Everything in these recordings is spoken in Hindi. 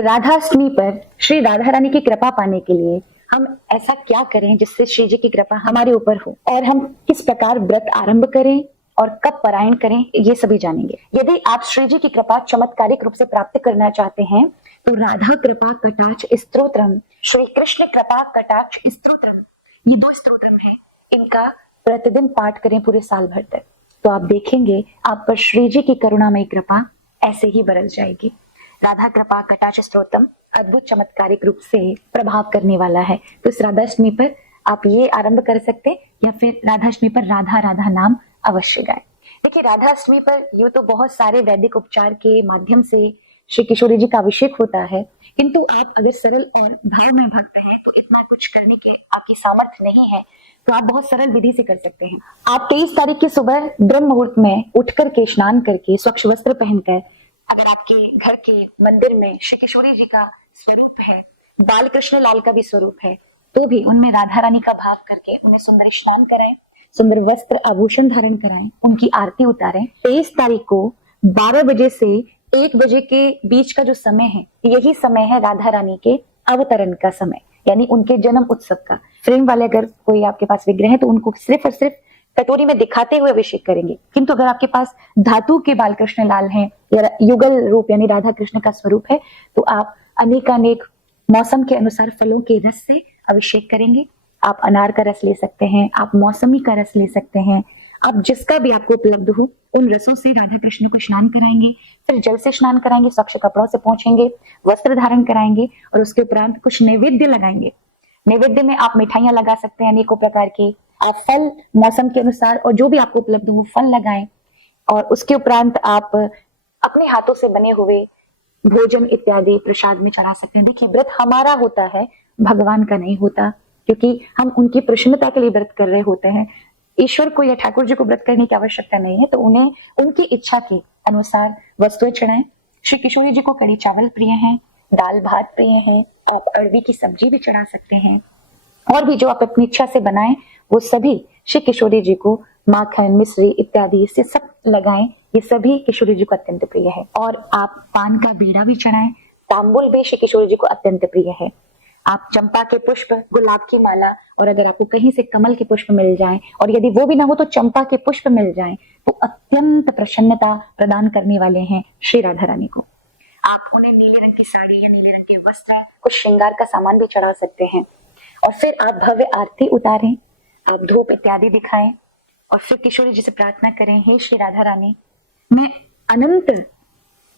तो राधाष्टमी पर श्री राधा रानी की कृपा पाने के लिए हम ऐसा क्या करें जिससे श्री जी की कृपा हमारे ऊपर हो, और हम किस प्रकार व्रत आरंभ करें और कब पारायण करें, ये सभी जानेंगे। यदि आप श्री जी की कृपा चमत्कारिक रूप से प्राप्त करना चाहते हैं तो राधा कृपा कटाक्ष स्तोत्रम, श्री कृष्ण कृपा कटाक्ष स्तोत्रम, ये 2 स्तोत्रम है, इनका प्रतिदिन पाठ करें पूरे साल भर तक, तो आप देखेंगे आप पर श्री जी की करुणामयी कृपा ऐसे ही बरस जाएगी। राधा कृपा कटाक्ष स्तोत्रम अद्भुत चमत्कारिक रूप से प्रभाव करने वाला है। तो इस राधाष्टमी पर आप ये आरंभ कर सकते हैं, या फिर राधाष्टमी पर राधा राधा नाम अवश्य गाएं। देखिए, राधाष्टमी पर यूं तो बहुत सारे वैदिक उपचार के माध्यम से श्री किशोरी जी का अभिषेक होता है, किंतु आप अगर सरल और भाव में भक्त हैं तो इतना कुछ करने के आपकी सामर्थ्य नहीं है, तो आप बहुत सरल विधि से कर सकते हैं। आप 23 तारीख की सुबह ब्रह्म मुहूर्त में उठ करके स्नान करके स्वच्छ वस्त्र पहनकर, अगर आपके घर के मंदिर में श्री किशोरी जी का स्वरूप है, बाल कृष्ण लाल का भी स्वरूप है, तो भी उनमें राधा रानी का भाव करके उन्हें सुंदर स्नान कराएं, सुंदर वस्त्र आभूषण धारण कराएं, उनकी आरती उतारें। 23 तारीख को 12 बजे से 1 बजे के बीच का जो समय है, यही समय है राधा रानी के अवतरण का समय, यानी उनके जन्म उत्सव का। फ्रेम वाले अगर कोई आपके पास विग्रह है तो उनको सिर्फ और सिर्फ कटोरी में दिखाते हुए अभिषेक करेंगे, किंतु अगर आपके पास धातु के बाल कृष्ण लाल हैं या युगल रूप यानी राधा कृष्ण का स्वरूप है, तो आप अनेकानेक मौसम के अनुसार फलों के रस से अभिषेक करेंगे। आप अनार का रस ले सकते हैं, आप मौसमी का रस ले सकते हैं, आप जिसका भी आपको उपलब्ध हो उन रसों से राधा कृष्ण को स्नान कराएंगे, फिर जल से स्नान कराएंगे, स्वच्छ कपड़ों से पोंछेंगे, वस्त्र धारण कराएंगे और उसके उपरांत कुछ नैवेद्य लगाएंगे। नैवेद्य में आप मिठाइयां लगा सकते हैं अनेकों प्रकार की, आप फल मौसम के अनुसार और जो भी आपको उपलब्ध हो फल लगाएं, और उसके उपरांत आप अपने हाथों से बने हुए भोजन इत्यादि प्रसाद में चढ़ा सकते हैं। देखिए, व्रत हमारा होता है, भगवान का नहीं होता, क्योंकि हम उनकी प्रसन्नता के लिए व्रत कर रहे होते हैं। ईश्वर को या ठाकुर जी को व्रत करने की आवश्यकता नहीं है, तो उन्हें उनकी इच्छा के अनुसार वस्तुएं चढ़ाएं। श्री किशोरी जी को कड़ी चावल प्रिय हैं, दाल भात प्रिय हैं, आप अरवी की सब्जी भी चढ़ा सकते हैं, और भी जो आप अपनी इच्छा से बनाएं वो सभी श्री किशोरी जी को माखन मिश्री इत्यादि से सब लगाएं, ये सभी किशोरी जी को अत्यंत प्रिय है। और आप पान का बीड़ा भी चढ़ाएं, तांबुल भी श्री किशोरी जी को अत्यंत प्रिय है। आप चंपा के पुष्प, गुलाब की माला, और अगर आपको कहीं से कमल के पुष्प मिल जाएं, और यदि वो भी ना हो तो चंपा के पुष्प मिल जाएं, तो अत्यंत प्रसन्नता प्रदान करने वाले हैं श्री राधा रानी को। आप उन्हें नीले रंग की साड़ी या नीले रंग के वस्त्र, कुछ श्रृंगार का सामान भी चढ़ा सकते हैं, और फिर आप भव्य आरती उतारें, आप धूप इत्यादि दिखाएं, और फिर किशोरी जी से प्रार्थना करें, हे श्री राधा रानी, मैं अनंत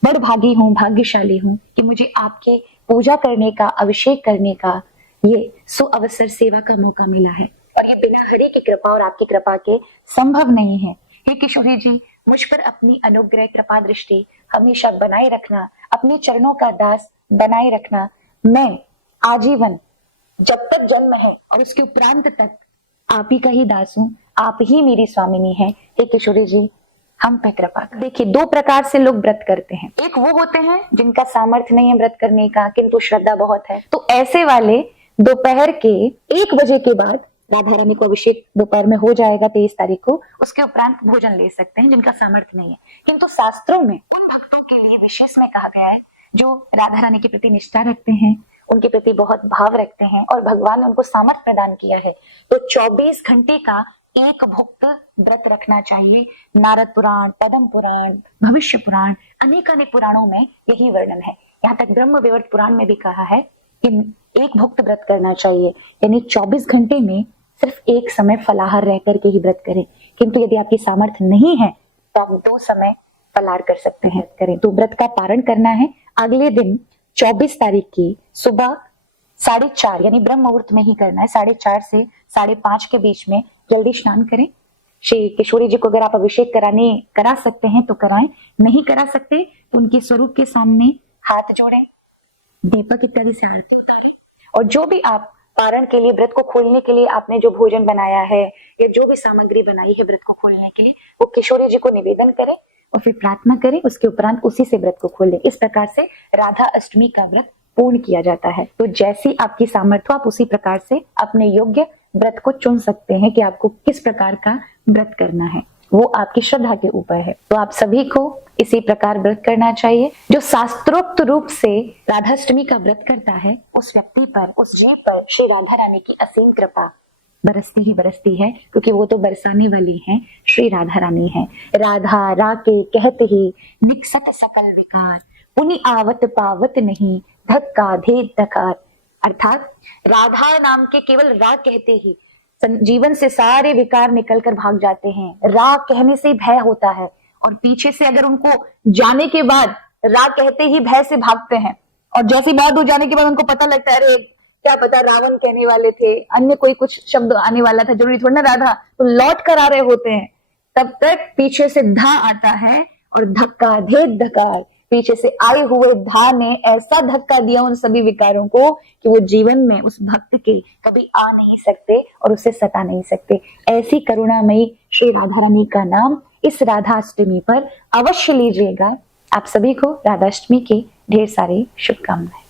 बड़भागी हूँ, भाग्यशाली हूँ कि मुझे आपके पूजा करने का, अभिषेक करने का ये सुअवसर सेवा का मौका मिला है, और ये बिना हरि की कृपा और आपकी कृपा के संभव नहीं है। हे किशोरी जी, मुझ पर अपनी अनुग्रह कृपा दृष्टि हमेशा बनाए रखना, अपने चरणों का दास बनाए रखना। मैं आजीवन, जब तक जन्म है और उसके उपरांत तक आप ही का ही दास हूँ, आप ही मेरी स्वामिनी है। हे किशोरी जी, हम पे कृपा करें। देखिए, 2 प्रकार से लोग व्रत करते हैं। एक वो होते हैं जिनका सामर्थ्य नहीं है व्रत करने का, किंतु श्रद्धा बहुत है, तो ऐसे वाले दोपहर के 1 बजे के बाद राधा रानी को अभिषेक दोपहर में हो जाएगा 23 तारीख को, उसके उपरांत भोजन ले सकते हैं जिनका सामर्थ्य नहीं है। किंतु शास्त्रों में उन भक्तों के लिए विशेष में कहा गया है जो राधा रानी के प्रति निष्ठा रखते हैं, उनके प्रति बहुत भाव रखते हैं, और भगवान ने उनको सामर्थ्य प्रदान किया है, तो 24 घंटे का एक भुक्त व्रत रखना चाहिए। नारद पुराण, पद्म पुराण, भविष्य पुराण, अनेक पुराणों में यही वर्णन है। यहाँ तक ब्रह्म विवर्त पुराण में भी कहा है कि एक भुक्त व्रत करना चाहिए, यानी 24 घंटे में सिर्फ एक समय फलाहार रह करके ही व्रत करें। किंतु यदि आपकी सामर्थ्य नहीं है तो आप 2 समय फलाहार कर सकते हैं, करें। तो व्रत का पारण करना है। अगले दिन 24 तारीख की सुबह 4:30 यानी ब्रह्म मुहूर्त में ही करना है, 4:30 से 5:30 के बीच में जल्दी स्नान करें। श्री किशोरी जी को अगर आप अभिषेक करा सकते हैं तो कराएं, नहीं करा सकते तो उनके स्वरूप के सामने हाथ जोड़ें, दीपक इत्यादि से आरती उतारें, और जो भी आप पारण के लिए, व्रत को खोलने के लिए आपने जो भोजन बनाया है या जो भी सामग्री बनाई है व्रत को खोलने के लिए, वो किशोरी जी को निवेदन करें और फिर प्रार्थना करें, उसके उपरांत उसी से व्रत को खोलें। इस प्रकार से राधा अष्टमी का व्रत पूर्ण किया जाता है। तो जैसी आपकी सामर्थ्य, आप उसी प्रकार से अपने योग्य व्रत को चुन सकते हैं कि आपको किस प्रकार का व्रत करना है। वो आपकी श्रद्धा के ऊपर है। तो आप सभी को इसी प्रकार व्रत करना चाहिए। जो शास्त्रोक्त रूप से राधाष्टमी का व्रत करता है उस व्यक्ति पर, उस जीव पर श्री राधा रानी की असीम कृपा बरसती ही बरसती है, क्योंकि वो तो बरसाने वाली हैं, श्री राधा रानी है। राधा राके कहते ही निकसत सकल विकार, पुनि आवत पावत नहीं धक्का धे धकार। अर्थात राधा नाम के केवल रा कहते ही जीवन से सारे विकार निकलकर भाग जाते हैं। रा कहने से भय होता है, और पीछे से अगर उनको जाने के बाद रा कहते ही भय से भागते हैं, और जैसी बात हो जाने के बाद उनको पता लगता है अरे क्या पता रावण कहने वाले थे, अन्य कोई कुछ शब्द आने वाला था, जरूरी थोड़ा ना राधा, तो लौट कर आ रहे होते हैं, तब तक पीछे से धा आता है और धक्का धे धकार, पीछे से आए हुए धा ने ऐसा धक्का दिया उन सभी विकारों को कि वो जीवन में उस भक्त के कभी आ नहीं सकते और उसे सता नहीं सकते। ऐसी करुणामयी श्री राधा रानी का नाम इस राधाष्टमी पर अवश्य लीजिएगा। आप सभी को राधाष्टमी की ढेर सारी शुभकामनाएं।